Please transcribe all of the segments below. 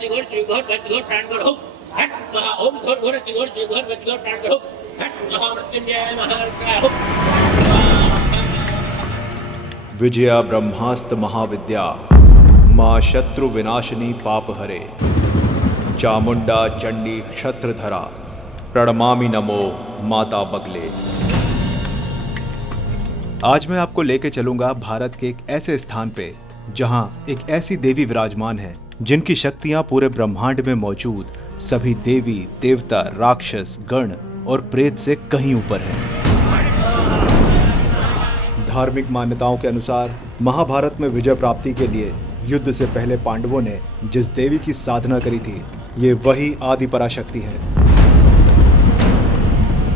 गतिघोर श्रीघोर गतिघोर प्राणघोर हो हट स्वाहा ओम घोर घोर गतिघोर श्रीघोर गतिघोर प्राणघोर हो हट स्वाहा मृत्युंजय महारुद्राय हो। विजया ब्रह्मास्त्र महाविद्या माँ शत्रु विनाशिनी पाप हरे चामुंडा चंडी क्षत्रधरा प्रणमामि नमो माता बगले। आज मैं आपको लेके चलूंगा भारत के एक ऐसे स्थान पे जहां एक ऐसी देवी विराजमान है जिनकी शक्तियां पूरे ब्रह्मांड में मौजूद सभी देवी देवता राक्षस गण और प्रेत से कहीं ऊपर है। धार्मिक मान्यताओं के अनुसार महाभारत में विजय प्राप्ति के लिए युद्ध से पहले पांडवों ने जिस देवी की साधना करी थी ये वही आदि पराशक्ति है।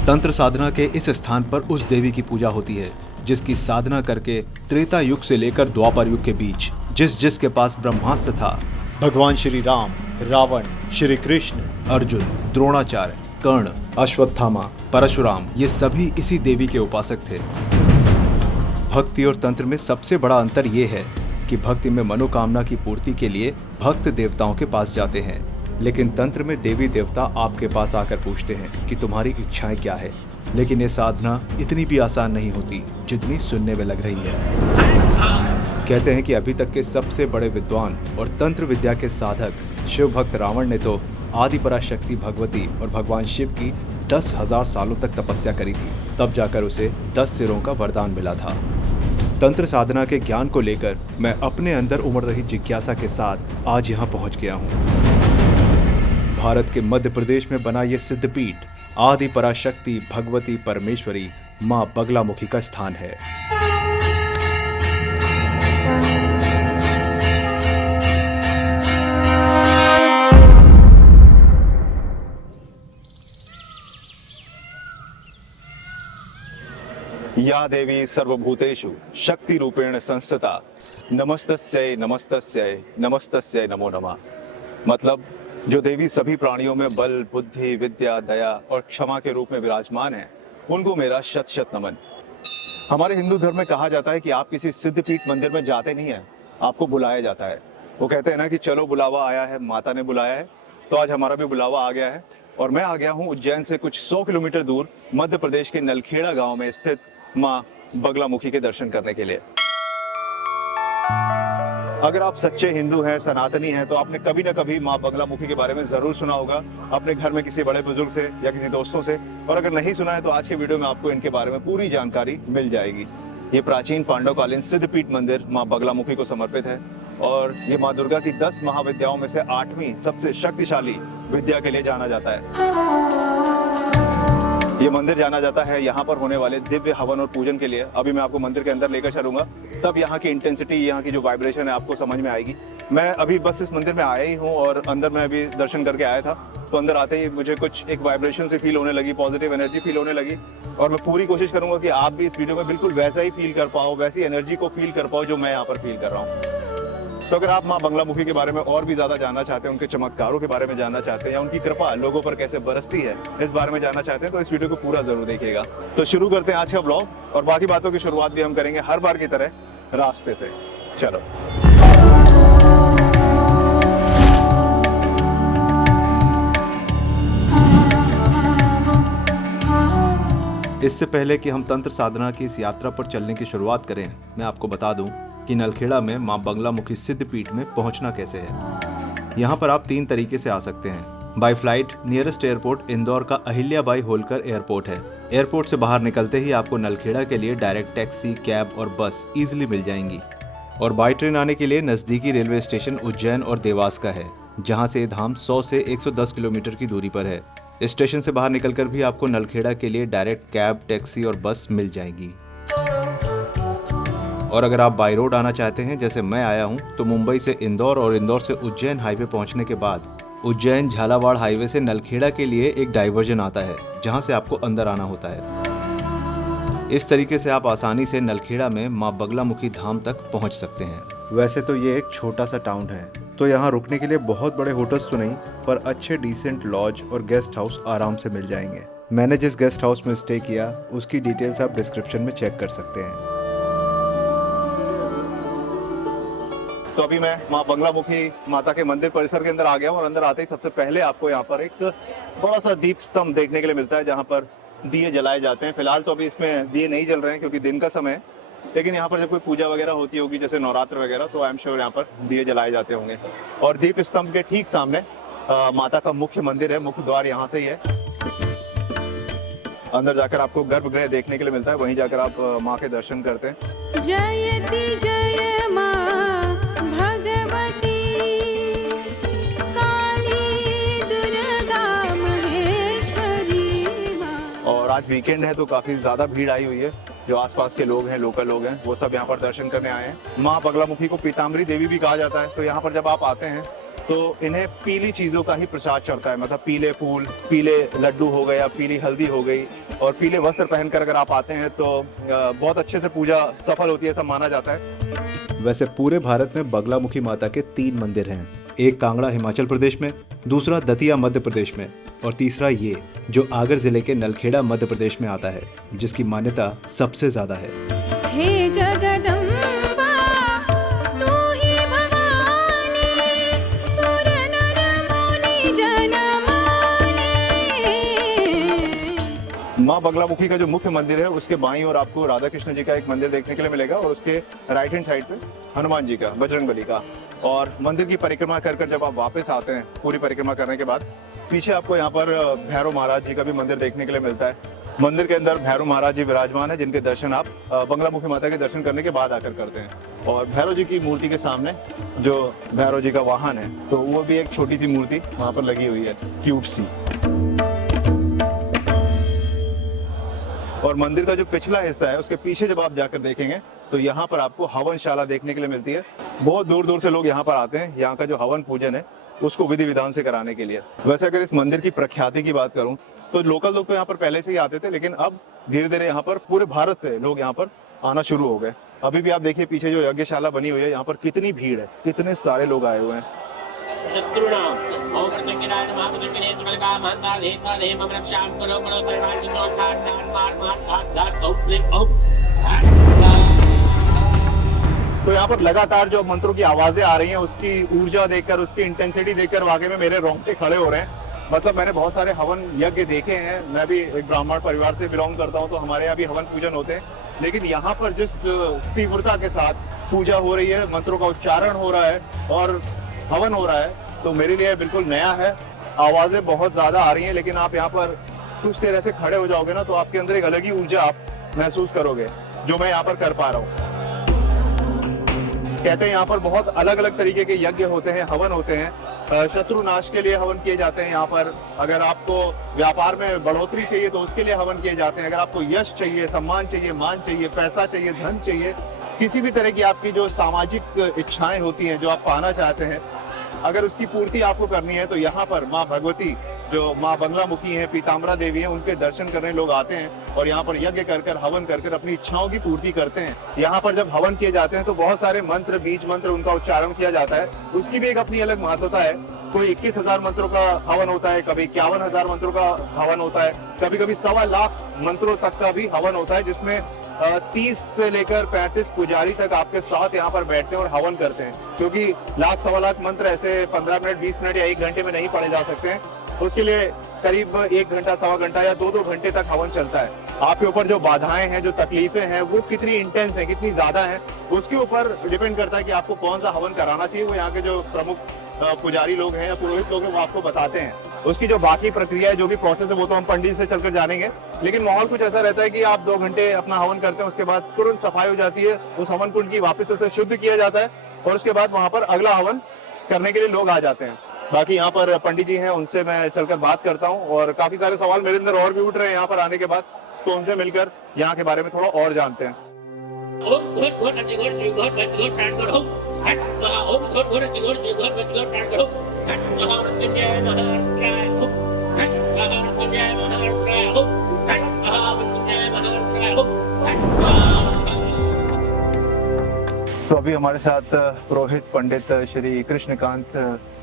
तंत्र साधना के इस स्थान पर उस देवी की पूजा होती है जिसकी साधना करके त्रेता युग से लेकर द्वापर युग के बीच जिसके पास ब्रह्मास्त्र था भगवान श्री राम, रावण, श्री कृष्ण, अर्जुन, द्रोणाचार्य, कर्ण, अश्वत्थामा, परशुराम ये सभी इसी देवी के उपासक थे। भक्ति और तंत्र में सबसे बड़ा अंतर ये है कि भक्ति में मनोकामना की पूर्ति के लिए भक्त देवताओं के पास जाते हैं, लेकिन तंत्र में देवी देवता आपके पास आकर पूछते हैं कि तुम्हारी इच्छाएं क्या है। लेकिन ये साधना इतनी भी आसान नहीं होती जितनी सुनने में लग रही है। कहते हैं कि अभी तक के सबसे बड़े विद्वान और तंत्र विद्या के साधक शिव भक्त रावण ने तो आदि पराशक्ति भगवती और भगवान शिव की 10,000 सालों तक तपस्या करी थी, तब जाकर उसे 10 सिरों का वरदान मिला था। तंत्र साधना के ज्ञान को लेकर मैं अपने अंदर उमड़ रही जिज्ञासा के साथ आज यहाँ पहुँच गया हूँ। भारत के मध्य प्रदेश में बना ये सिद्धपीठ आदि पराशक्ति भगवती परमेश्वरी माँ बगलामुखी का स्थान है। या देवी सर्वभूतेषु शक्ति रूपेण संस्थिता नमस्तस्यै नमस्तस्यै नमस्तस्यै नमो नमः। मतलब जो देवी सभी प्राणियों में बल बुद्धि विद्या दया और क्षमा के रूप में विराजमान है उनको मेरा शत शत नमन। हमारे हिंदू धर्म में कहा जाता है कि आप किसी सिद्धपीठ मंदिर में जाते नहीं हैं, आपको बुलाया जाता है। वो कहते हैं ना कि चलो बुलावा आया है, माता ने बुलाया है। तो आज हमारा भी बुलावा आ गया है और मैं आ गया हूँ उज्जैन से कुछ 100 किलोमीटर दूर मध्य प्रदेश के नलखेड़ा गाँव में स्थित माँ बगलामुखी के दर्शन करने के लिए। अगर आप सच्चे हिंदू हैं, सनातनी हैं, तो आपने कभी ना कभी माँ बगलामुखी के बारे में जरूर सुना होगा अपने घर में किसी बड़े बुजुर्ग से या किसी दोस्तों से। और अगर नहीं सुना है तो आज के वीडियो में आपको इनके बारे में पूरी जानकारी मिल जाएगी। ये प्राचीन पांडवकालीन सिद्धपीठ मंदिर माँ बगलामुखी को समर्पित है और ये माँ दुर्गा की 10 महाविद्याओं में से 8वीं सबसे शक्तिशाली विद्या के लिए जाना जाता है। ये मंदिर जाना जाता है यहाँ पर होने वाले दिव्य हवन और पूजन के लिए। अभी मैं आपको मंदिर के अंदर लेकर चलूंगा, तब यहाँ की इंटेंसिटी, यहाँ की जो वाइब्रेशन है आपको समझ में आएगी। मैं अभी बस इस मंदिर में आया ही हूँ और अंदर मैं अभी दर्शन करके आया था, तो अंदर आते ही मुझे कुछ एक वाइब्रेशन से फील होने लगी, पॉजिटिव एनर्जी फील होने लगी। और मैं पूरी कोशिश करूंगा कि आप भी इस वीडियो में बिल्कुल वैसा ही फील कर पाओ, वैसी एनर्जी को फील कर पाओ जो मैं यहाँ पर फील कर रहा हूँ। तो अगर आप माँ बगलामुखी के बारे में और भी ज्यादा जानना चाहते हैं, उनके चमत्कारों के बारे में जानना चाहते हैं या उनकी कृपा लोगों पर कैसे बरसती है इस बारे में जानना चाहते हैं, तो इस वीडियो को पूरा जरूर देखिएगा। तो शुरू करते हैं आज का ब्लॉग और बाकी बातों की शुरुआत भी हम करेंगे हर बार की तरह रास्ते से। चलो। इससे पहले कि हम तंत्र साधना की इस यात्रा पर चलने की शुरुआत करें, मैं आपको बता दूं कि नलखेड़ा में मां बगलामुखी सिद्धपीठ में पहुंचना कैसे है। यहां पर आप 3 तरीके से आ सकते हैं। By flight nearest airport Indore का अहिल्याबाई होलकर एयरपोर्ट है। एयरपोर्ट से बाहर निकलते ही आपको नलखेड़ा के लिए डायरेक्ट टैक्सी, कैब और बस इजीली मिल जाएंगी। और बाय ट्रेन आने के लिए नजदीकी रेलवे स्टेशन उज्जैन और देवास का है, जहाँ से ये धाम 100 से 110 किलोमीटर की दूरी पर है। स्टेशन से बाहर निकलकर भी आपको नलखेड़ा के लिए डायरेक्ट कैब, टैक्सी और बस मिल जाएगी। और अगर आप बाई रोड आना चाहते हैं जैसे मैं आया हूं, तो मुंबई से इंदौर और इंदौर से उज्जैन हाईवे पहुंचने के बाद उज्जैन झालावाड़ हाईवे से नलखेड़ा के लिए एक डाइवर्जन आता है जहां से आपको अंदर आना होता है। इस तरीके से आप आसानी से नलखेड़ा में मां बगलामुखी धाम तक पहुंच सकते हैं। वैसे तो ये एक छोटा सा टाउन है, तो यहाँ रुकने के लिए बहुत बड़े होटल्स तो नहीं, पर अच्छे डिसेंट लॉज और गेस्ट हाउस आराम से मिल जाएंगे। मैंने जिस गेस्ट हाउस में स्टे किया उसकी डिटेल्स आप डिस्क्रिप्शन में चेक कर सकते हैं। तो अभी मैं माँ बंगलामुखी माता के मंदिर परिसर के अंदर आ गया हूँ और अंदर आते ही सबसे पहले आपको यहाँ पर एक बड़ा सा दीप स्तंभ देखने के लिए मिलता है, जहाँ पर दिए जलाए जाते हैं। फिलहाल तो अभी इसमें दिए नहीं जल रहे हैं क्योंकि दिन का समय है, लेकिन यहाँ पर जब कोई पूजा वगैरह होती होगी, जैसे नवरात्र वगैरह, तो आई एम श्योर यहाँ पर दिए जलाए जाते होंगे। और दीप स्तंभ के ठीक सामने माता का मुख्य मंदिर है, मुख्य द्वार यहाँ से ही है। अंदर जाकर आपको गर्भगृह देखने के लिए मिलता है, वहीं जाकर आप माँ के दर्शन करते हैं। जयति जय मां भगवती काली दुर्गा महेश्वरी मां। और आज वीकेंड है तो काफी ज्यादा भीड़ आई हुई है। जो आसपास के लोग हैं, लोकल लोग हैं, वो सब यहाँ पर दर्शन करने आए हैं। माँ बगलामुखी को पीताम्बरी देवी भी कहा जाता है। तो यहाँ पर जब आप आते हैं तो इन्हें पीली चीजों का ही प्रसाद चढ़ता है, मतलब पीले फूल, पीले लड्डू हो गए या पीली हल्दी हो गई, और पीले वस्त्र पहनकर अगर आप आते हैं तो बहुत अच्छे से पूजा सफल होती है, ऐसा माना जाता है। वैसे पूरे भारत में बगलामुखी माता के 3 मंदिर हैं। एक कांगड़ा हिमाचल प्रदेश में, दूसरा दतिया मध्य प्रदेश में, और तीसरा ये जो आगर जिले के नलखेड़ा मध्य प्रदेश में आता है, जिसकी मान्यता सबसे ज्यादा है। हे जगदम्बा तू ही भवानी सुर नर मुनि जन माने। माँ बगलामुखी का जो मुख्य मंदिर है उसके बाईं ओर आपको राधा कृष्ण जी का एक मंदिर देखने के लिए मिलेगा, और उसके राइट हैंड साइड पे हनुमान जी का, बजरंगबली का। और मंदिर की परिक्रमा कर जब आप वापस आते हैं, पूरी परिक्रमा करने के बाद, पीछे आपको यहाँ पर भैरव महाराज जी का भी मंदिर देखने के लिए मिलता है। मंदिर के अंदर भैरव महाराज जी विराजमान है, जिनके दर्शन आप बगलामुखी माता के दर्शन करने के बाद आकर करते हैं। और भैरव जी की मूर्ति के सामने जो भैरव जी का वाहन है, तो वो भी एक छोटी सी मूर्ति वहाँ पर लगी हुई है, क्यूट सी। और मंदिर का जो पिछला हिस्सा है, उसके पीछे जब आप जाकर देखेंगे तो यहाँ पर आपको हवनशाला देखने के लिए मिलती है। बहुत दूर दूर से लोग यहाँ पर आते हैं, यहाँ का जो हवन पूजन है उसको विधि विधान से कराने के लिए। वैसे अगर इस मंदिर की प्रख्याति की बात करूं तो लोकल लोग तो यहाँ पर पहले से ही आते थे, लेकिन अब धीरे धीरे यहाँ पर पूरे भारत से लोग यहाँ पर आना शुरू हो गए। अभी भी आप देखिए पीछे जो यज्ञशाला बनी हुई है, यहाँ पर कितनी भीड़ है, कितने सारे लोग आए हुए हैं। शत्रुणाम ओम कृतज्ञाय नमः कृतज्ञने तुमलका महंता देवता देव मम रक्षां करो करो परिवार सिद्धो खान खान मार मार धात धात ओम क्लीं ओम। तो यहाँ पर लगातार जो मंत्रों की आवाजें आ रही हैं, उसकी ऊर्जा देखकर, उसकी इंटेंसिटी देखकर वाकई में मेरे रोंगटे खड़े हो रहे हैं। मतलब मैंने बहुत सारे हवन यज्ञ देखे हैं, मैं भी एक ब्राह्मण परिवार से बिलोंग करता हूँ, तो हमारे यहाँ भी हवन पूजन होते हैं, लेकिन यहाँ पर जिस तीव्रता के साथ पूजा हो रही है, मंत्रों का उच्चारण हो रहा है और हवन हो रहा है, तो मेरे लिए बिल्कुल नया है। आवाजें बहुत ज्यादा आ रही हैं, लेकिन आप यहाँ पर कुछ देर ऐसे खड़े हो जाओगे ना, तो आपके अंदर एक अलग ही ऊर्जा आप महसूस करोगे, जो मैं यहाँ पर कर पा रहा हूँ। कहते हैं यहाँ पर बहुत अलग अलग तरीके के यज्ञ होते हैं, हवन होते हैं। शत्रु नाश के लिए हवन किए जाते हैं यहाँ पर। अगर आपको व्यापार में बढ़ोतरी चाहिए तो उसके लिए हवन किए जाते हैं। अगर आपको यश चाहिए, सम्मान चाहिए, मान चाहिए, पैसा चाहिए, धन चाहिए, किसी भी तरह की आपकी जो सामाजिक इच्छाएं होती हैं, जो आप पाना चाहते हैं, अगर उसकी पूर्ति आपको करनी है तो यहाँ पर माँ भगवती, जो माँ बंगलामुखी हैं, पीताम्बरा देवी हैं, उनके दर्शन करने लोग आते हैं और यहाँ पर यज्ञ कर हवन कर अपनी इच्छाओं की पूर्ति करते हैं। यहाँ पर जब हवन किए जाते हैं तो बहुत सारे मंत्र, बीज मंत्र, उनका उच्चारण किया जाता है। उसकी भी एक अपनी अलग महत्वता है। कोई 21,000 मंत्रों का हवन होता है, कभी 51,000 मंत्रों का हवन होता है, कभी कभी 1.25 लाख मंत्रों तक का भी हवन होता है, जिसमें 30 से लेकर 35 पुजारी तक आपके साथ यहाँ पर बैठते हैं और हवन करते हैं। क्योंकि 1.25 लाख मंत्र ऐसे 15 मिनट, 20 मिनट या 1 घंटे में नहीं पढ़े जा सकते हैं। उसके लिए करीब 1 घंटा, 1.25 घंटा या 2-2 घंटे तक हवन चलता है। आपके ऊपर जो बाधाएं हैं, जो तकलीफें हैं, वो कितनी इंटेंस हैं, कितनी ज्यादा हैं, उसके ऊपर डिपेंड करता है कि आपको कौन सा हवन कराना चाहिए। वो यहाँ के जो प्रमुख पुजारी लोग हैं या पुरोहित लोग हैं, वो आपको बताते हैं। उसकी जो बाकी प्रक्रिया है, जो भी प्रोसेस है, वो तो हम पंडित से चलकर जानेंगे। लेकिन माहौल कुछ ऐसा रहता है कि आप 2 घंटे अपना हवन करते हैं, उसके बाद तुरंत सफाई हो जाती है, उस हवन कुंड की वापस उसे शुद्ध किया जाता है और उसके बाद वहां पर अगला हवन करने के लिए लोग आ जाते हैं। बाकी यहाँ पर पंडित जी हैं, उनसे मैं चलकर बात करता हूँ और काफी सारे सवाल मेरे अंदर और भी उठ रहे हैं यहाँ पर आने के बाद, तो उनसे मिलकर यहाँ के बारे में थोड़ा और जानते हैं। ओम घोर घोर अतिघोर श्रीघोर वज्रघोर प्राणघोर हट स्वाहा। ओम घोर घोर अतिघोर श्रीघोर वज्रघोर प्राणघोर हट स्वाहा। मृत्युंजय महारुद्राय हट स्वाहा। मृत्युंजय महारुद्राय हट स्वाहा। मृत्युंजय महारुद्राय हट स्वाहा। तो अभी हमारे साथ पुरोहित पंडित श्री कृष्णकांत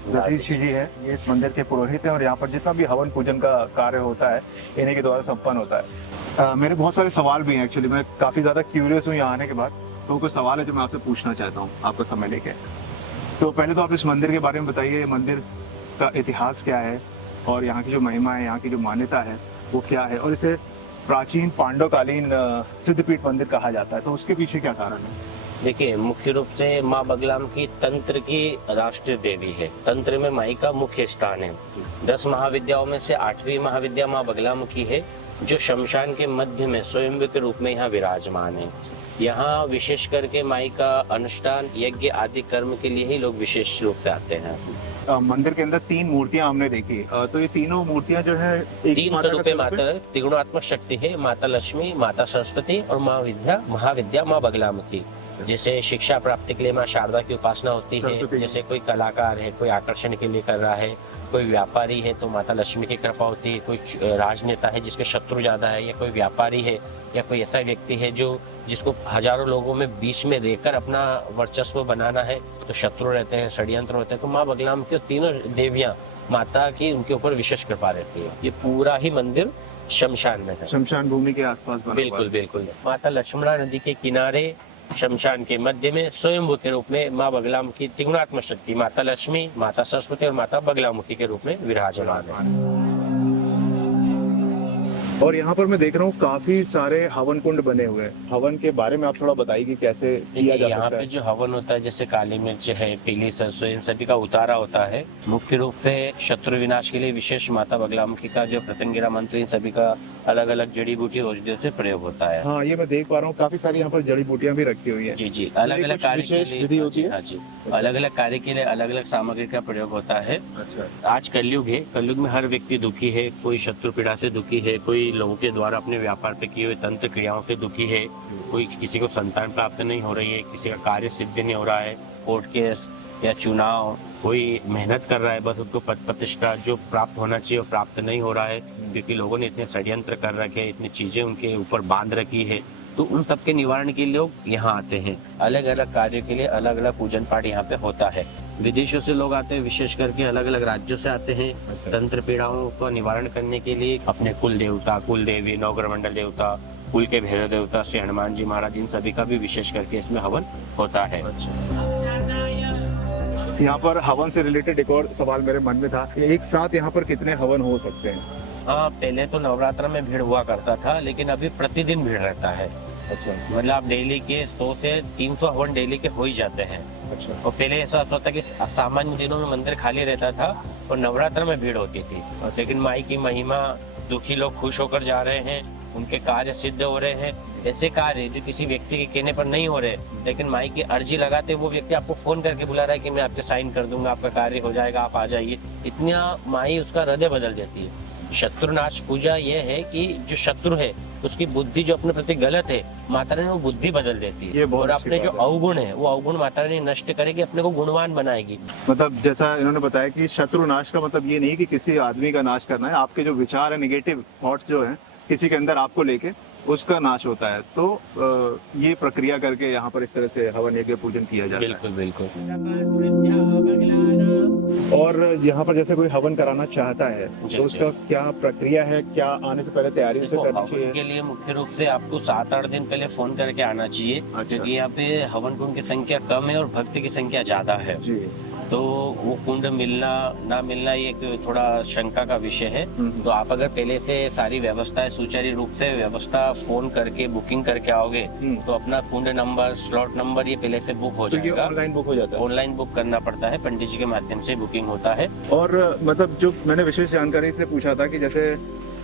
दधीची जी हैं। ये इस मंदिर के पुरोहित हैं और यहाँ पर जितना भी हवन पूजन का कार्य होता है, इन्हीं के द्वारा संपन्न होता है। मेरे बहुत सारे सवाल भी हैं, एक्चुअली मैं काफी ज्यादा क्यूरियस हूँ यहाँ आने के बाद। तो कुछ सवाल है जो मैं आपसे पूछना चाहता हूँ, आपका समय लेके। तो पहले तो आप इस मंदिर के बारे में बताइए, मंदिर का इतिहास क्या है और यहाँ की जो महिमा है, यहाँ की जो मान्यता है वो क्या है, और इसे प्राचीन पांडवकालीन सिद्धपीठ मंदिर कहा जाता है, तो उसके पीछे क्या कारण है? देखिए, मुख्य रूप से माँ बगलाम की तंत्र की राष्ट्रीय देवी है। तंत्र में माई का मुख्य स्थान है। 10 महाविद्याओं में से 8वीं महाविद्या माँ बगलाम की है, जो शमशान के मध्य में स्वयंभू के रूप में यहाँ विराजमान है। यहाँ विशेष करके माई का अनुष्ठान, यज्ञ आदि कर्म के लिए ही लोग विशेष रूप से आते हैं। मंदिर के अंदर 3 मूर्तियां हमने देखी, तो ये तीनों मूर्तियां जो है एक ही 3 माता का स्वरूप है। स्वरूप है? माता त्रिगुणात्मक शक्ति है, माता लक्ष्मी, माता सरस्वती और महाविद्या माँ बगलाम की। जैसे शिक्षा प्राप्ति के लिए माँ शारदा की उपासना होती है। सरस्वती। जैसे कोई कलाकार है, कोई आकर्षण के लिए कर रहा है, कोई व्यापारी है तो माता लक्ष्मी की कृपा होती है। कोई राजनेता है जिसके शत्रु ज्यादा है, या कोई व्यापारी है, या कोई ऐसा व्यक्ति है जिसको हजारों लोगों में बीच में रहकर अपना वर्चस्व बनाना है, तो शत्रु रहते हैं, षड्यंत्र होते हैं। तो माँ बगलाम की तीनों देवियां माता की उनके ऊपर विशेष कृपा रहती है। ये पूरा ही मंदिर शमशान में है, शमशान भूमि के आसपास बना हुआ है। बिल्कुल बिल्कुल। माता लक्ष्मणा नदी के किनारे शमशान के मध्य में स्वयंभू के रूप में माँ बगलाम की त्रिगुणात्मक शक्ति माता लक्ष्मी, माता सरस्वती और माता बगलामुखी के रूप में विराजमान है। और यहाँ पर मैं देख रहा हूँ काफी सारे हवन कुंड बने हुए हैं। हवन के बारे में आप थोड़ा बताइए कि कैसे किया जा यहाँ सकता पे है? जो हवन होता है, जैसे काली मिर्च है, पीली सरसों, इन सभी का उतारा होता है। मुख्य रूप से शत्रु विनाश के लिए विशेष माता बगलामुखी का जो प्रत्यंगिरा मंत्र, इन सभी का अलग अलग जड़ी बूटी औषधियों से प्रयोग होता है। हाँ, ये मैं देख पा रहा हूँ काफी सारी यहाँ पर जड़ी बूटियां भी रखी हुई है। जी जी, अलग अलग कुछ कार्य के विशेष लिए विधि होती है? हाँ जी, अलग अलग कार्य के लिए अलग अलग सामग्री का प्रयोग होता है। अच्छा। आज कलयुग है, कलयुग में हर व्यक्ति दुखी है। कोई शत्रु पीड़ा से दुखी है, कोई लोगों के द्वारा अपने व्यापार पे किए हुए तंत्र क्रियाओं से दुखी है, कोई किसी को संतान प्राप्त नहीं हो रही है, किसी का कार्य सिद्ध नहीं हो रहा है, कोर्ट केस या चुनाव, कोई मेहनत कर रहा है, बस उसको पद प्रतिष्ठा जो प्राप्त होना चाहिए वो प्राप्त नहीं हो रहा है, क्योंकि लोगों ने इतने षड्यंत्र कर रखे, इतनी चीजें उनके ऊपर बांध रखी है। तो उन सब के निवारण के लिए लोग यहाँ आते हैं। अलग अलग कार्यों के लिए अलग अलग पूजन पाठ यहाँ पे होता है। विदेशों से लोग आते हैं, विशेष करके अलग अलग राज्यों से आते हैं तंत्र पीड़ाओं का निवारण करने के लिए। अपने कुल देवता, कुल देवी, नवग्रह मंडल देवता, कुल के भैरव देवता श्री हनुमान जी महाराज, इन सभी का भी विशेष करके इसमें हवन होता है। यहाँ पर हवन से रिलेटेड एक और सवाल मेरे मन में था, एक साथ यहाँ पर कितने हवन हो सकते हैं? हाँ, पहले तो नवरात्र में भीड़ हुआ करता था, लेकिन अभी प्रतिदिन भीड़ रहता है। अच्छा। मतलब आप डेली के 100 से 300 हवन डेली के हो ही जाते हैं। अच्छा। और पहले ऐसा होता था कि सामान्य दिनों में मंदिर खाली रहता था और नवरात्र में भीड़ होती थी। लेकिन माई की महिमा, दुखी लोग खुश होकर जा रहे हैं, उनके कार्य सिद्ध हो रहे हैं। ऐसे कार्य जो किसी व्यक्ति के कहने पर नहीं हो रहे, लेकिन माई की अर्जी लगाते वो व्यक्ति आपको फोन करके बुला रहा है कि मैं आपके साइन कर दूंगा, आपका कार्य हो जाएगा, आप आ जाइए। इतना माई उसका हृदय बदल देती है। शत्रुनाश पूजा ये है कि जो शत्रु है उसकी बुद्धि जो अपने प्रति गलत है, माता रानी वो बुद्धि बदल देती ये है, बहुत और अच्छी अपने जो बात है। अवगुण है वो अवगुण माता रानी नष्ट करेगी, अपने को गुणवान बनाएगी। मतलब जैसा इन्होंने बताया कि शत्रु नाश का मतलब ये नहीं कि किसी आदमी का नाश करना है, आपके जो विचार है, नेगेटिव थॉट्स जो है किसी के अंदर आपको लेके उसका नाश होता है। तो ये प्रक्रिया करके यहाँ पर इस तरह से हवन यज्ञ पूजन किया जाता है। बिल्कुल बिल्कुल। और यहाँ पर जैसे कोई हवन कराना चाहता है जी, तो उसका क्या प्रक्रिया है, क्या आने से पहले तैयारी उसे देखो, करनी हवन चाहिए? के लिए मुख्य रूप से आपको 7-8 दिन पहले फोन करके आना चाहिए, अच्छा। क्योंकि यहाँ पे हवन कुंड की संख्या कम है और भक्त की संख्या ज्यादा है। जी। तो वो कुंड मिलना ना मिलना ये एक थोड़ा शंका का विषय है। तो आप अगर पहले से सारी व्यवस्थाएं सुचारू रूप से व्यवस्था फोन करके बुकिंग करके आओगे तो अपना कुंड नंबर, स्लॉट नंबर ये पहले से बुक हो तो ये जाएगा। ऑनलाइन बुक हो जाता है? ऑनलाइन बुक करना पड़ता है, पंडित जी के माध्यम से बुकिंग होता है। और मतलब जो मैंने विशेष जानकारी इसलिए पूछा था कि जैसे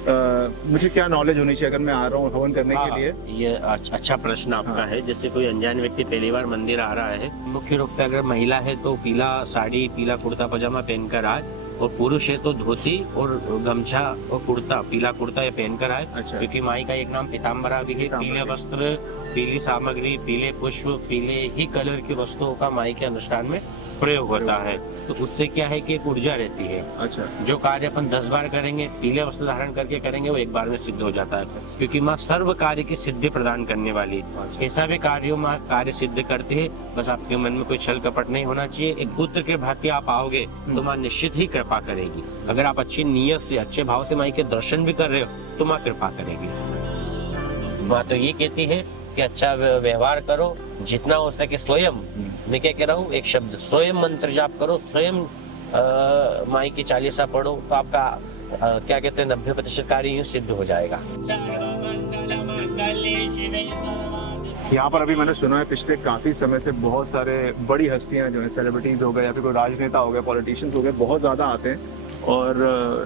मुझे क्या नॉलेज होनी चाहिए अगर मैं आ रहा हूँ हवन करने के लिए? ये अच्छा प्रश्न आपका है। जैसे कोई अनजान व्यक्ति पहली बार मंदिर आ रहा है, मुख्य रूप से अगर महिला है तो पीला साड़ी, पीला कुर्ता पजामा पहनकर आए, और पुरुष है तो धोती और गमछा और कुर्ता, पीला कुर्ता ये पहनकर आए। अच्छा। क्योंकि माई का एक नाम पीताम्बरा भी है। पीले वस्त्र, पीली सामग्री, पीले पुष्प, पीले ही कलर की वस्तुओं का माई के अनुष्ठान में प्रयोग होता है। तो उससे क्या है कि एक ऊर्जा रहती है। अच्छा। जो कार्य अपन 10 बार करेंगे, पीले वस्त्र धारण करके करेंगे, वो एक बार में सिद्ध हो जाता है। क्योंकि माँ सर्व कार्य की सिद्धि प्रदान करने वाली, ऐसा भी कार्यों में कार्य सिद्ध करती है। बस आपके मन में कोई छल कपट नहीं होना चाहिए। एक पुत्र के भांति आप आओगे तो माँ निश्चित ही कृपा करेगी। अगर आप अच्छी नीयत से, अच्छे भाव से माँ के दर्शन भी कर रहे हो तो माँ कृपा करेगी। माँ तो ये कहती है सबके अच्छा व्यवहार करो, जितना हो सके स्वयं, मैं क्या कह रहा हूँ, एक शब्द स्वयं मंत्र जाप करो, स्वयं माई की चालीसा पढ़ो, तो आपका क्या कहते हैं 90% कार्य यूं सिद्ध हो जाएगा। यहाँ पर अभी मैंने सुना है पिछले काफी समय से बहुत सारे बड़ी हस्तियां जो है, सेलिब्रिटीज हो गए या फिर कोई राजनेता हो गए, पॉलिटिशियंस हो गए, बहुत ज्यादा आते हैं और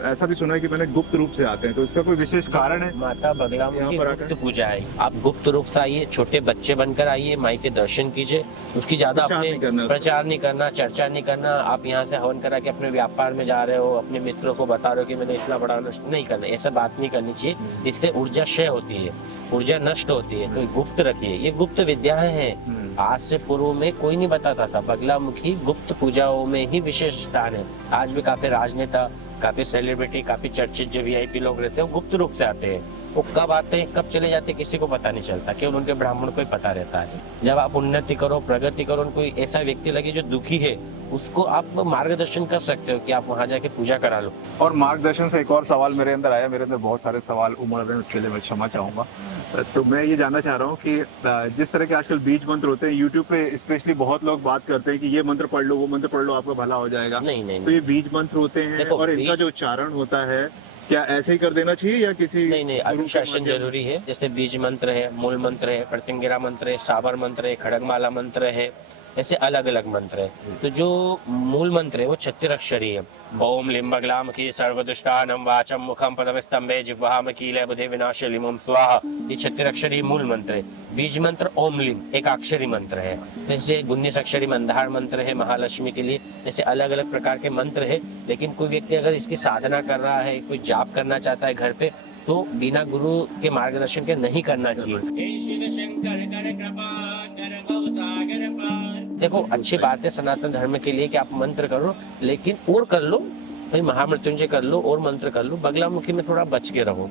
ऐसा भी सुना है कि मैंने गुप्त रूप से आते हैं, तो इसका कोई विशेष कारण है? माता बगलामुखी यहाँ पर आकर? गुप्त पूजा है। आप गुप्त रूप से आइए, छोटे बच्चे बनकर आइए, माई के दर्शन कीजिए, उसकी ज्यादा प्रचार नहीं अपने करना। प्रचार नहीं करना, चर्चा नहीं करना। आप यहाँ से हवन करा के अपने व्यापार में जा रहे हो, अपने मित्रों को बता रहे हो कि मैंने इतना बड़ा नष्ट नहीं करना, ऐसा बात नहीं करनी चाहिए। इससे ऊर्जा क्षय होती है, ऊर्जा नष्ट होती है, तो गुप्त रखिए। ये गुप्त विद्याएं हैं, आज से पूर्व में कोई नहीं बताता था। बगलामुखी गुप्त पूजाओं में ही विशेष स्थान है। आज भी काफी राजनेता, काफी सेलिब्रिटी, काफी चर्चित जो वीआईपी लोग रहते हैं, वो गुप्त रूप से आते हैं। वो कब आते हैं, कब चले जाते हैं, किसी को पता नहीं चलता, केवल उनके ब्राह्मण को ही पता रहता है। जब आप उन्नति करो, प्रगति करो, उनको ऐसा व्यक्ति लगे जो दुखी है, उसको आप मार्गदर्शन कर सकते हो कि आप वहां जाके पूजा करा लो। और मार्गदर्शन से एक और सवाल मेरे अंदर आया, मेरे अंदर बहुत सारे सवाल उमड़ रहे हैं, उसके लिए मैं क्षमा चाहूंगा। तो मैं ये जानना चाह रहा हूँ कि जिस तरह के आजकल बीज मंत्र होते हैं, यूट्यूब पे स्पेशली बहुत लोग बात करते हैं कि ये मंत्र पढ़ लो, वो मंत्र पढ़ लो, आपका भला हो जाएगा। नहीं नहीं तो ये बीज मंत्र होते हैं देखो, और इनका जो उच्चारण होता है, क्या ऐसे ही कर देना चाहिए या किसी नहीं, अनुशासन जरूरी है। जैसे बीज मंत्र है, मूल मंत्र है, प्रतिंगिरा मंत्र है, साबर मंत्र है, खड़गमाला मंत्र है, ऐसे अलग अलग मंत्र है। तो जो मूल मंत्र है वो 36 अक्षरी है। ओम लिम्बग्लाम की सर्वदुष्टानम वाचम मुखम पदम स्तंभे जिह्वाम कीले बुधे विनाश लिमम स्वाहा, ये 36 अक्षरी मूल मंत्र है। बीज मंत्र ओम लिम एक अक्षरी मंत्र है। जैसे 19 अक्षरी मंदार मंत्र है महालक्ष्मी के लिए। ऐसे अलग अलग प्रकार के मंत्र है। लेकिन कोई व्यक्ति अगर इसकी साधना कर रहा है, कोई जाप करना चाहता है घर पे, तो बिना गुरु के मार्गदर्शन के नहीं करना चाहिए। देखो, अच्छी बात है सनातन धर्म के लिए कि आप मंत्र करो, लेकिन और कर लो भाई, महामृत्युंजय कर लो और मंत्र कर लो। बगलामुखी में थोड़ा बच के रहो,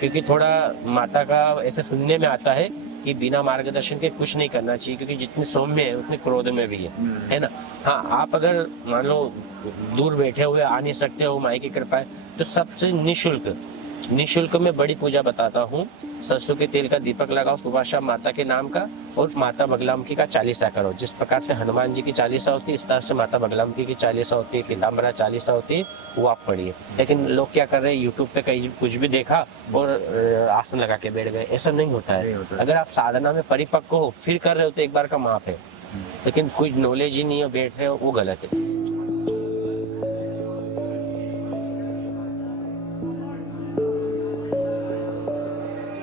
क्योंकि थोड़ा माता का ऐसे सुनने में आता है कि बिना मार्गदर्शन के कुछ नहीं करना चाहिए, क्योंकि जितने सौम्य है उतने क्रोध में भी है ना। हाँ, आप अगर मान लो दूर बैठे हुए आ नहीं सकते हो, माई की कृपा है, तो सबसे निःशुल्क में बड़ी पूजा बताता हूँ। सरसों के तेल का दीपक लगाओ सुबह शाम माता के नाम का, और माता बगलामुखी का चालीसा करो। जिस प्रकार से हनुमान जी की चालीसा होती है, इस तरह से माता बगलामुखी की चालीसा होती है, पीताम्बरा चालीसा होती है, वो आप पढ़िए। लेकिन लोग क्या कर रहे हैं, यूट्यूब पे कहीं कुछ भी देखा और आसन लगा के बैठ गए, ऐसा नहीं होता है। अगर आप साधना में परिपक्व हो, फिर कर रहे हो तो एक बार का माफ है, लेकिन कोई नॉलेज ही नहीं है, बैठ रहे हो, वो गलत है।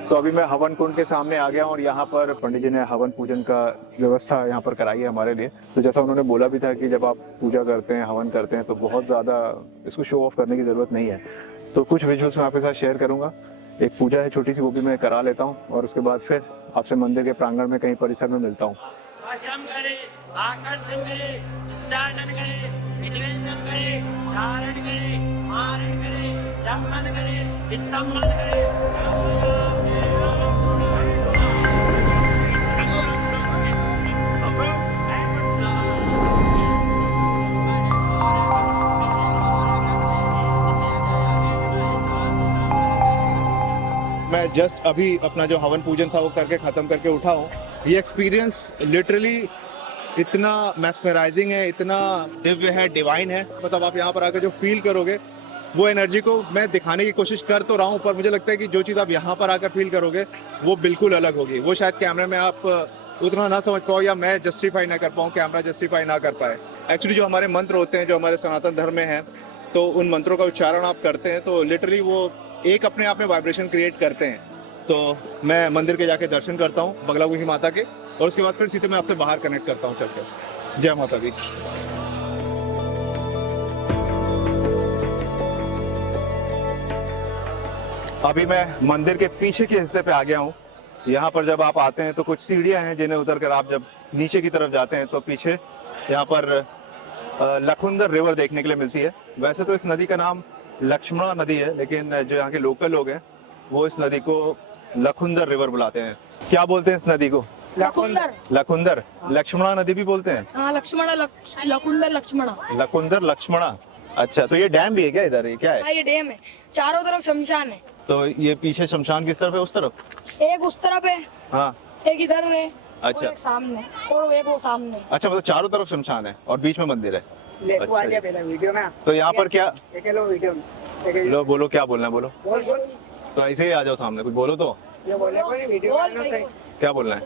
तो अभी मैं हवन कुंड के सामने आ गया हूँ और यहाँ पर पंडित जी ने हवन पूजन का व्यवस्था यहाँ पर कराई है हमारे लिए। तो जैसा उन्होंने बोला भी था कि जब आप पूजा करते हैं, हवन करते हैं, तो बहुत ज़्यादा इसको शो ऑफ करने की ज़रूरत नहीं है। तो कुछ विजुअल्स मैं आपके साथ शेयर करूँगा। एक पूजा है छोटी सी, वो भी मैं करा लेता हूँ और उसके बाद फिर आपसे मंदिर के प्रांगण में कहीं परिसर में मिलता हूँ। मैं जस्ट अभी अपना जो हवन पूजन था वो करके ख़त्म करके उठा हूँ। ये एक्सपीरियंस लिटरली इतना मैस्मराइजिंग है, इतना दिव्य है, डिवाइन है। मतलब आप यहाँ पर आकर जो फील करोगे, वो एनर्जी को मैं दिखाने की कोशिश कर तो रहा हूँ, पर मुझे लगता है कि जो चीज़ आप यहाँ पर आकर फील करोगे वो बिल्कुल अलग होगी। वो शायद कैमरे में आप उतना ना समझ पाओ, या मैं जस्टिफाई ना कर पाऊँ, कैमरा जस्टिफाई ना कर पाए। एक्चुअली जो हमारे मंत्र होते हैं, जो हमारे सनातन धर्म में हैं, तो उन मंत्रों का उच्चारण आप करते हैं तो लिटरली वो एक अपने आप में वाइब्रेशन क्रिएट करते हैं। तो मैं मंदिर के जाके दर्शन करता हूँ बगलामुखी माता के, और उसके बाद फिर सीधे मैं आपसे बाहर कनेक्ट करता हूँ चल के। जय माता दी। अभी मैं मंदिर के पीछे के हिस्से पे आ गया हूँ। यहाँ पर जब आप आते हैं तो कुछ सीढ़ियाँ हैं जिन्हें उतर कर आप जब नीचे की तरफ जाते हैं तो पीछे यहाँ पर लखुंदर रिवर देखने के लिए मिलती है। वैसे तो इस नदी का नाम लक्ष्मणा नदी है, लेकिन जो यहाँ के लोकल लोग हैं वो इस नदी को लखुंदर रिवर बुलाते हैं। क्या बोलते हैं इस नदी को? लखुंदर। लखुंदर। लक्ष्मणा नदी भी बोलते हैं? हाँ, लक्ष्मणा, लखुंदर लक्ष्मणा। लखुंदर लक्ष्मणा। अच्छा, तो ये डैम भी है क्या इधर? ये क्या है? हाँ, ये डैम है, चारों तरफ शमशान है। तो ये पीछे शमशान किस तरफ है, उस तरफ? एक उस तरफ है, हाँ एक इधर है, अच्छा। और एक सामने, और एक वो सामने। अच्छा, मतलब चारों तरफ शमशान है और बीच में मंदिर है। ले तू आ अच्छा जा जी। पहले वीडियो में। तो यहाँ पर क्या, एक लो वीडियो में। एक लो लो बोलो क्या बोलना है, बोलो। बोल बोल तो ऐसे ही आ जाओ सामने, कुछ बोलो तो। जो बोले को नहीं वीडियो बोल में भाई, ना क्या बोलना है?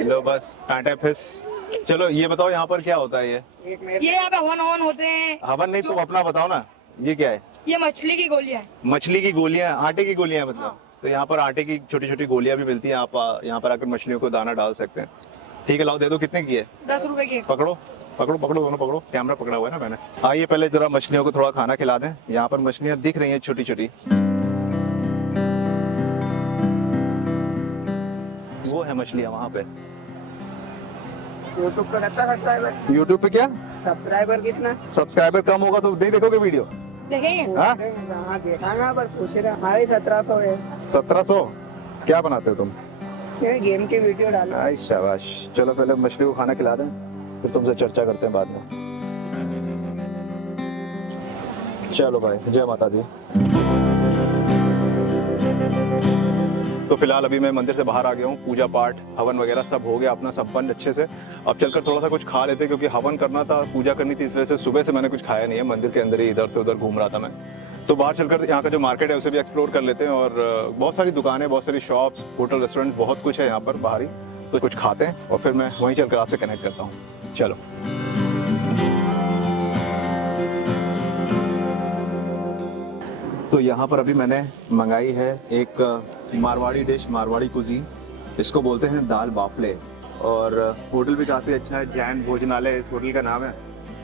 लो बस टाटा फिस। चलो ये बताओ यहाँ पर क्या होता है? ये एक मेरे ये यहाँ पे हवन होते हैं। हवन नहीं, तुम अपना बताओ ना, ये क्या है? ये मछली की गोलियां हैं। मछली की गोलियां, आटे की गोलियां हैं मतलब। हाँ। तो यहाँ पर आटे की छोटी छोटी गोलियां भी मिलती हैं, आप यहाँ पर आकर मछलियों को दाना डाल सकते हैं। ठीक है, लाओ दे दो। कितने की है? 10 रुपए की। पकड़ो पकड़ो पकड़ो, दोनों पकड़ो, कैमरा पकड़ा हुआ है ना मैंने। आइए पहले जरा मछलियों को थोड़ा खाना खिला दें। यहाँ पर मछलियां दिख रही हैं छोटी छोटी, वो है मछलियां वहाँ पे। यूट्यूब पर कितना सब्सक्राइबर? यूट्यूब पे क्या सब्सक्राइबर कितना? सब्सक्राइबर कम होगा तो नहीं देखोगे वीडियो? देखेंगे? हाँ? हाँ देखांगा, पर पूछ रहा हमारे 1700 है। 1700? क्या बनाते हो तुम? ये गेम के वीडियो डालो। आई शाबाश। चलो पहले मछली को खाना खिला दें, फिर तुमसे चर्चा करते हैं बाद में। चलो भाई, जय माता दी। तो फिलहाल अभी मैं मंदिर से बाहर आ गया हूँ। पूजा पाठ हवन वगैरह सब हो गया अपना, सब बंद अच्छे से। अब चलकर थोड़ा सा कुछ खा लेते हैं, क्योंकि हवन करना था, पूजा करनी थी, इस वजह से सुबह से मैंने कुछ खाया नहीं है। मंदिर के अंदर ही इधर से उधर घूम रहा था मैं। तो बाहर चलकर यहाँ का जो मार्केट है उसे भी एक्सप्लोर कर लेते हैं। और बहुत सारी दुकानें, बहुत सारी शॉप्स, होटल, रेस्टोरेंट, बहुत कुछ है यहाँ पर बाहर ही। तो कुछ खाते हैं और फिर मैं वहीं चलकर आपसे कनेक्ट करता हूँ। चलो। तो यहाँ पर अभी मैंने मंगाई है एक मारवाड़ी डिश, मारवाड़ी कुजीन, इसको बोलते हैं दाल बाफले। और होटल भी काफ़ी अच्छा है, जैन भोजनालय इस होटल का नाम है।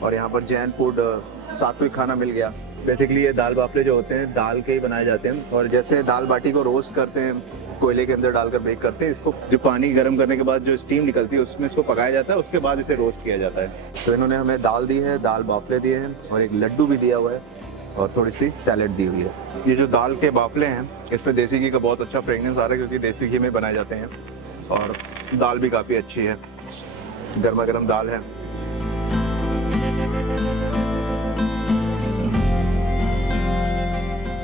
और यहाँ पर जैन फूड, सात्विक खाना मिल गया। बेसिकली ये दाल बाफले जो होते हैं दाल के ही बनाए जाते हैं। और जैसे दाल बाटी को रोस्ट करते हैं, कोयले के अंदर डालकर बेक करते हैं, इसको जो पानी गर्म करने के बाद जो स्टीम निकलती है उसमें इसको पकाया जाता है, उसके बाद इसे रोस्ट किया जाता है। तो इन्होंने हमें दाल दी है, दाल बाफले दिए हैं और एक लड्डू भी दिया हुआ है और थोड़ी सी सैलेड दी हुई है। ये जो दाल के बाफले हैं इस पे देसी घी का बहुत अच्छा फ्रेगनेंस आ रहा है, क्योंकि देसी घी में बनाए जाते हैं। और दाल भी काफ़ी अच्छी है, गर्मा गर्म दाल है।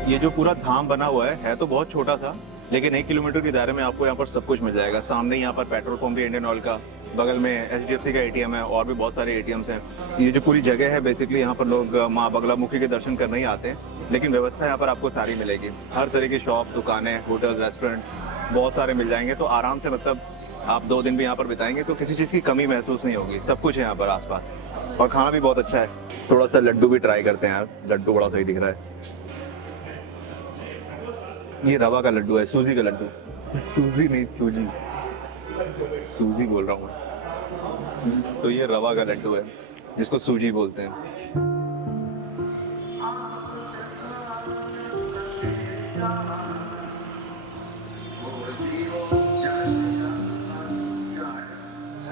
ये जो पूरा धाम बना हुआ है तो बहुत छोटा सा, लेकिन 1 किलोमीटर के दायरे में आपको यहाँ पर सब कुछ मिल जाएगा। सामने यहाँ पर पेट्रोल पंप है इंडियन ऑयल का, बगल में HDFC का ATM है और भी बहुत सारे ATMs हैं। ये जो पूरी जगह है बेसिकली यहाँ पर लोग माँ बगलामुखी के दर्शन करने ही आते हैं, लेकिन व्यवस्था यहाँ पर आपको सारी मिलेगी। हर तरह की शॉप, दुकानें, होटल, रेस्टोरेंट बहुत सारे मिल जाएंगे। तो आराम से मतलब आप 2 दिन भी यहाँ पर बिताएंगे तो किसी चीज़ की कमी महसूस नहीं होगी, सब कुछ है यहाँ पर आसपास। और खाना भी बहुत अच्छा है। थोड़ा सा लड्डू भी ट्राई करते हैं यार, लड्डू बड़ा सही दिख रहा है। ये रवा का लड्डू है, सूजी का लड्डू। सूजी नहीं, सूजी, सूजी बोल रहा हूँ। तो ये रवा का लड्डू है जिसको सूजी बोलते हैं।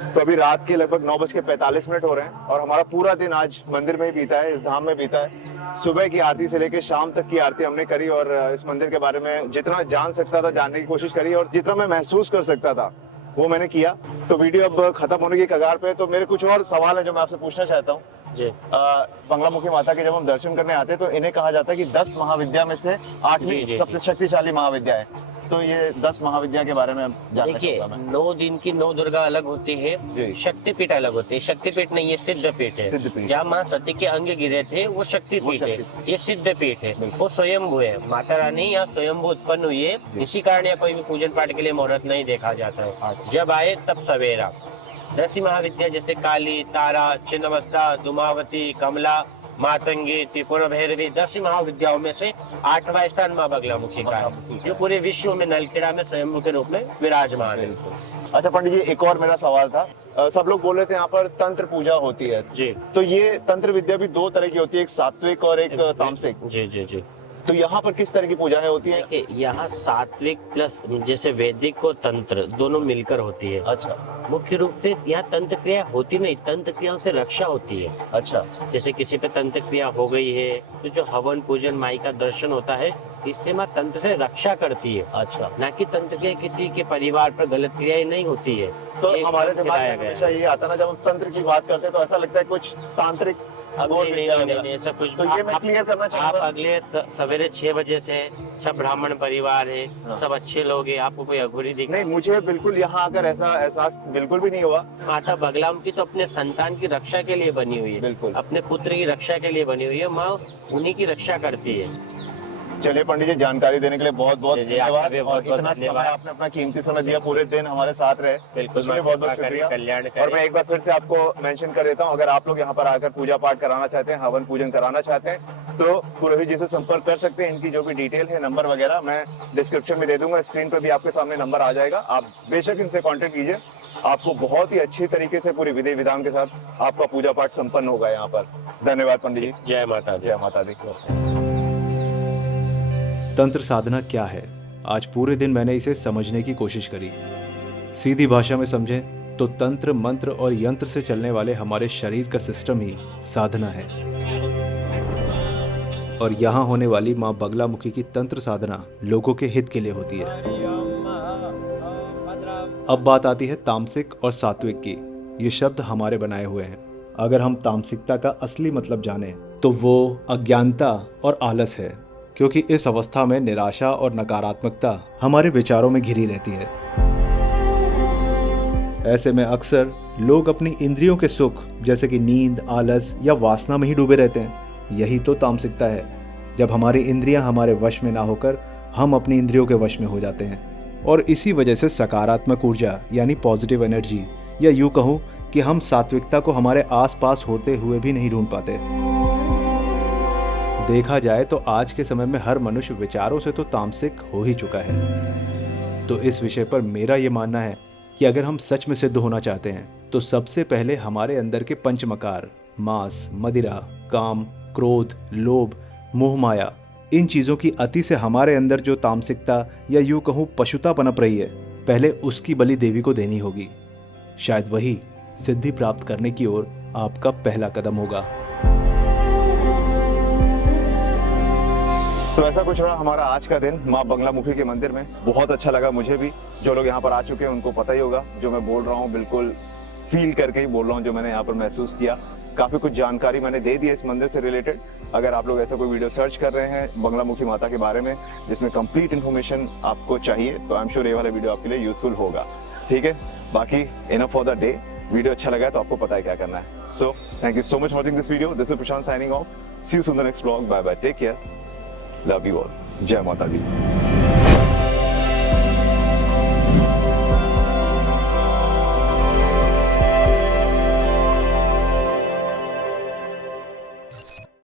तो अभी रात के लगभग 9:45 हो रहे हैं और हमारा पूरा दिन आज मंदिर में ही बीता है, इस धाम में बीता है। सुबह की आरती से लेकर शाम तक की आरती हमने करी और इस मंदिर के बारे में जितना जान सकता था जानने की कोशिश करी और जितना मैं महसूस कर सकता था वो मैंने किया। तो वीडियो अब खत्म होने की कगार पे। तो मेरे कुछ और सवाल है जो मैं आपसे पूछना चाहता हूँ। जी। बंगलामुखी माता के जब हम दर्शन करने आते हैं तो इन्हें कहा जाता है कि 10 महाविद्या में से 8वीं जी। सबसे शक्तिशाली महाविद्या है। तो ये 10 महाविद्या के बारे में जानना देखिए, चाहता मैं। 9 दिन की 9 दुर्गा अलग होती जी। है, शक्तिपीठ अलग होती है। शक्तिपीठ नहीं, ये सिद्धपीठ है। सिद्धपीठ। जहाँ माँ सती के अंग गिरे थे वो शक्तिपीठ है, ये सिद्धपीठ है। बिल्कुल। वो स्वयंभू है, माता रानी यहाँ स्वयंभू उत्पन्न हुई है। इसी कारण यहाँ कोई भी पूजन पाठ के लिए मुहूर्त नहीं देखा जाता है। जब आए तब सवेरा। 10 महाविद्या जैसे काली, तारा, छिन्नमस्ता, धूमावती, कमला, मातंगी, त्रिपुरा भैरवी, 10 महाविद्याओं में से 8वां स्थान माँ बगलामुखी का है, जो पूरे विश्व में नलखेड़ा में स्वयंभू के रूप में विराजमान है। अच्छा पंडित जी, एक और मेरा सवाल था। सब लोग बोल रहे थे यहाँ पर तंत्र पूजा होती है। जी तो ये तंत्र विद्या भी 2 तरह की होती है, एक सात्विक और एक तामसिक। जी जी जी। तो यहाँ पर किस तरह की पूजाएं होती हैं? देखिए, यहाँ सात्विक प्लस जैसे वैदिक और तंत्र दोनों मिलकर होती है। अच्छा मुख्य रूप से यहाँ तंत्र क्रिया होती नहीं, तंत्र क्रियाओं से रक्षा होती है। अच्छा जैसे किसी पे तंत्र क्रिया हो गई है तो जो हवन पूजन माई का दर्शन होता है, इससे माँ तंत्र से रक्षा करती है। अच्छा। ना कि तंत्र क्रिया किसी के परिवार पर गलत क्रियाएं नहीं होती है। तो एक हमारे तंत्र दिमाग लाया में गया हमेशा ये आता ना, जब हम तंत्र की बात करते हैं तो ऐसा लगता है कुछ तांत्रिक अब बोल नहीं विद्या नहीं वगैरह। नहीं ऐसा कुछ तो ये मैं क्लियर करना आप चाहूंगा। अगले सवेरे 6 बजे से सब ब्राह्मण परिवार है, हाँ। सब अच्छे लोग हैं, आपको कोई अघोरी दिखा? नहीं, मुझे बिल्कुल यहाँ आकर ऐसा एहसास बिल्कुल भी नहीं हुआ। माता बगलामुखी तो अपने संतान की रक्षा के लिए बनी हुई है, बिल्कुल। अपने पुत्र की रक्षा के लिए बनी हुई है, माँ उन्हीं की रक्षा करती है। चलिए पंडित जी, जानकारी देने के लिए बहुत बहुत जी, जी, आपका धन्यवाद भी और बहुत-बहुत इतना समय धन्यवाद। आपने अपना कीमती समय दिया, पूरे दिन हमारे साथ रहे, बिल्कुल, उसके लिए बहुत बहुत कृपा करें, शुक्रिया। कल्याण और करें। मैं एक बार फिर से आपको मेंशन कर देता हूँ, अगर आप लोग यहाँ पर आकर पूजा पाठ कराना चाहते हैं, हवन पूजन कराना चाहते हैं, तो पुरोहित जी से संपर्क कर सकते हैं। इनकी जो भी डिटेल है, नंबर वगैरह मैं डिस्क्रिप्शन में दे दूंगा, स्क्रीन पर भी आपके सामने नंबर आ जाएगा, आप बेशक इनसे कॉन्टेक्ट कीजिए। आपको बहुत ही अच्छी तरीके से पूरी विधि विधान के साथ आपका पूजा पाठ संपन्न होगा यहाँ पर। धन्यवाद पंडित जी, जय माता दी। जय माता दी। तंत्र साधना क्या है? आज पूरे दिन मैंने इसे समझने की कोशिश करी। सीधी भाषा में समझें तो तंत्र, मंत्र और यंत्र से चलने वाले हमारे शरीर का सिस्टम ही साधना है। और यहाँ होने वाली माँ बगलामुखी की तंत्र साधना लोगों के हित के लिए होती है। अब बात आती है तामसिक और सात्विक की। ये शब्द हमारे बनाए हुए हैं। अगर हम तामसिकता का असली मतलब जानें तो वो अज्ञानता और आलस है, क्योंकि इस अवस्था में निराशा और नकारात्मकता हमारे विचारों में घिरी रहती है। ऐसे में अक्सर लोग अपनी इंद्रियों के सुख जैसे कि नींद, आलस या वासना में ही डूबे रहते हैं। यही तो तामसिकता है, जब हमारी इंद्रियां हमारे वश में ना होकर हम अपनी इंद्रियों के वश में हो जाते हैं। और इसी वजह से सकारात्मक ऊर्जा यानी पॉजिटिव एनर्जी, या यूं कहूं कि हम सात्विकता को हमारे आसपास होते हुए भी नहीं ढूंढ पाते। देखा जाए तो आज के समय में हर मनुष्य विचारों से तो तामसिक हो ही चुका है। तो इस विषय पर मेरा ये मानना है कि अगर हम सच में सिद्ध होना चाहते हैं तो सबसे पहले हमारे अंदर के पंचमकार मांस, मदिरा, काम, क्रोध, लोभ, मोह माया, इन चीज़ों की अति से हमारे अंदर जो तामसिकता या यूं कहूँ पशुता पनप रही है, पहले उसकी बलि देवी को देनी होगी। शायद वही सिद्धि प्राप्त करने की ओर आपका पहला कदम होगा। तो ऐसा कुछ रहा हमारा आज का दिन माँ बगलामुखी के मंदिर में। बहुत अच्छा लगा मुझे भी। जो लोग यहाँ पर आ चुके हैं उनको पता ही होगा, जो मैं बोल रहा हूँ बिल्कुल फील करके ही बोल रहा हूँ, जो मैंने यहाँ पर महसूस किया। काफी कुछ जानकारी मैंने दे दी है इस मंदिर से रिलेटेड। अगर आप लोग ऐसा कोई वीडियो सर्च कर रहे हैं बगलामुखी माता के बारे में जिसमें कंप्लीट इन्फॉर्मेशन आपको चाहिए, तो आई एम श्योर ये वाला वीडियो आपके लिए यूजफुल होगा। ठीक है, बाकी enough for the day. Video अच्छा लगा है तो आपको पता है क्या करना है। So thank you so much for watching this video. This is Prashant signing off. See you soon the next vlog. Bye bye, take care, love you all. जय माता दी।